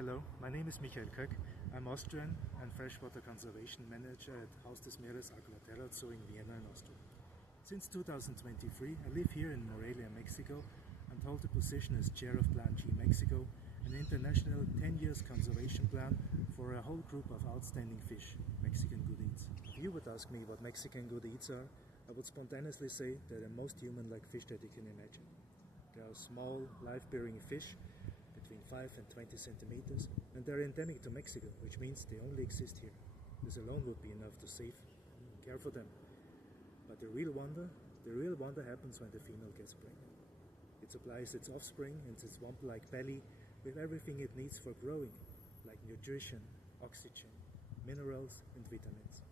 Hello, my name is Michael Köck. I'm Austrian and freshwater conservation manager at Haus des Meeres Aquaterrazzo in Vienna in Austria. Since 2023, I live here in Morelia, Mexico, and hold the position as chair of Plan G Mexico, an international 10 years conservation plan for a whole group of outstanding fish, Mexican Goodeids. If you would ask me what Mexican Goodeids are, I would spontaneously say they're the most human-like fish that you can imagine. They are small, life-bearing fish between 5 and 20 centimeters, and they're endemic to Mexico, which means they only exist here. This alone would be enough to save and care for them. But the real wonder happens when the female gets pregnant. It supplies its offspring and its womb-like belly with everything it needs for growing, like nutrition, oxygen, minerals and vitamins.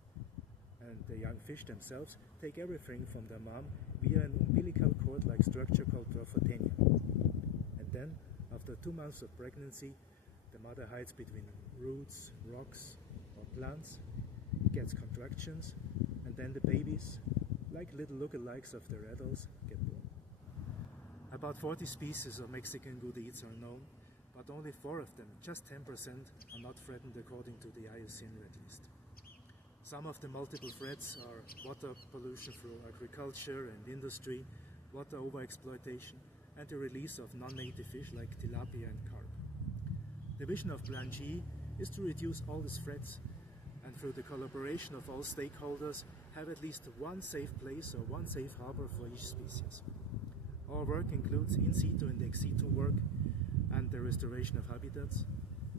And the young fish themselves take everything from their mom via an umbilical cord-like structure called trophotenia. And then, after 2 months of pregnancy, the mother hides between roots, rocks or plants, gets contractions, and then the babies, like little lookalikes of their adults, get born. About 40 species of Mexican Goodeids are known, but only 4 of them, just 10%, are not threatened according to the IUCN Red List. Some of the multiple threats are water pollution through agriculture and industry, water overexploitation, and the release of non-native fish like tilapia and carp. The vision of Plan G is to reduce all these threats and through the collaboration of all stakeholders have at least one safe place or one safe harbor for each species. Our work includes in situ and ex situ work and the restoration of habitats.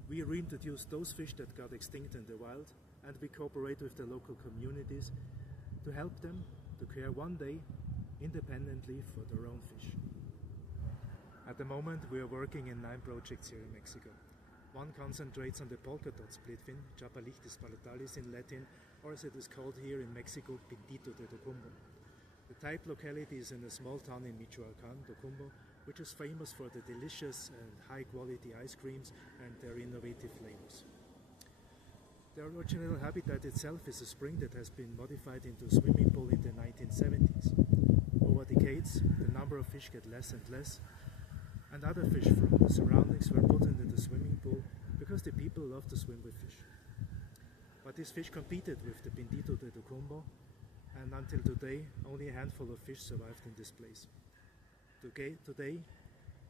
We reintroduce those fish that got extinct in the wild, and we cooperate with the local communities to help them to care one day independently for their own fish. At the moment we are working in 9 projects here in Mexico. One concentrates on the polka dot splitfin, Chapalichthys palatalis in Latin, or as it is called here in Mexico, Pintito de Tocumbo. The type locality is in a small town in Michoacán, Tocumbo, which is famous for the delicious and high quality ice creams and their innovative flavors. The original habitat itself is a spring that has been modified into a swimming pool in the 1970s. Over decades, the number of fish get less and less, and other fish from the surroundings were put into the swimming pool because the people love to swim with fish. But these fish competed with the Pintito de Tocumbo, and until today, only a handful of fish survived in this place. Today,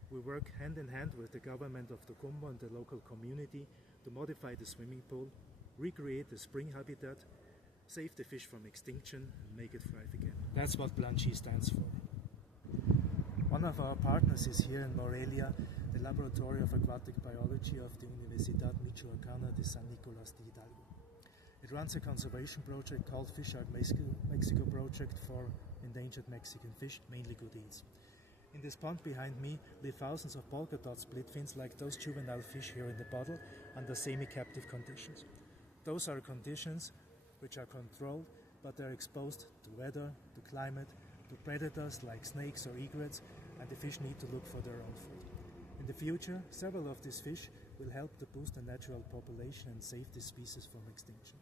we work hand in hand with the government of Tocumbo and the local community to modify the swimming pool, recreate the spring habitat, save the fish from extinction, and make it thrive again. That's what Plan G stands for. One of our partners is here in Morelia, the Laboratory of Aquatic Biology of the Universidad Michoacana de San Nicolás de Hidalgo. It runs a conservation project called Fish Art Mexico Project for endangered Mexican fish, mainly Goodeids. In this pond behind me live thousands of polka dot splitfins like those juvenile fish here in the bottle under semi-captive conditions. Those are conditions which are controlled, but they're exposed to weather, to climate, to predators like snakes or egrets, and the fish need to look for their own food. In the future, several of these fish will help to boost the natural population and save the species from extinction.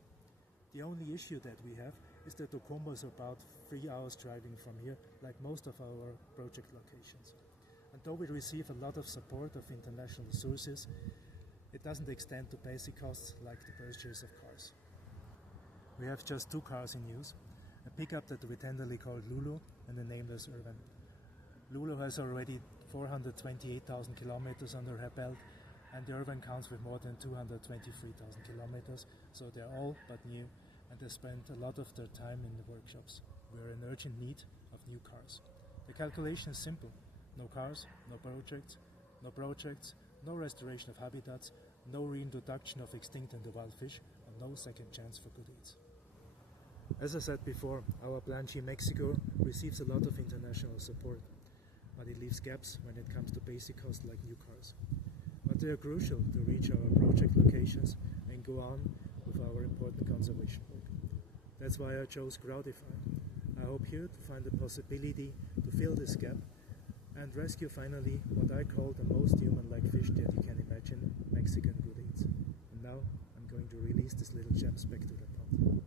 The only issue that we have is that Tocumbo is about 3 hours driving from here, like most of our project locations. And though we receive a lot of support of international sources, it doesn't extend to basic costs like the purchase of cars. We have just 2 cars in use, a pickup that we tenderly call Lulu and a nameless Irvin. Lulu has already 428,000 kilometers under her belt, and the Irvin counts with more than 223,000 kilometers, so they're all but new, and they spend a lot of their time in the workshops. We're in urgent need of new cars. The calculation is simple: no cars, no projects, no restoration of habitats, no reintroduction of extinct and wild fish, and no second chance for Goodeids. As I said before, our Plan G Mexico receives a lot of international support, but it leaves gaps when it comes to basic costs like new cars. But they are crucial to reach our project locations and go on with our important conservation work. That's why I chose Groudify. I hope here to find a possibility to fill this gap and rescue finally what I call the most human-like fish that you can imagine, Mexican Goodeids. And now I'm going to release these little gems back to the pond.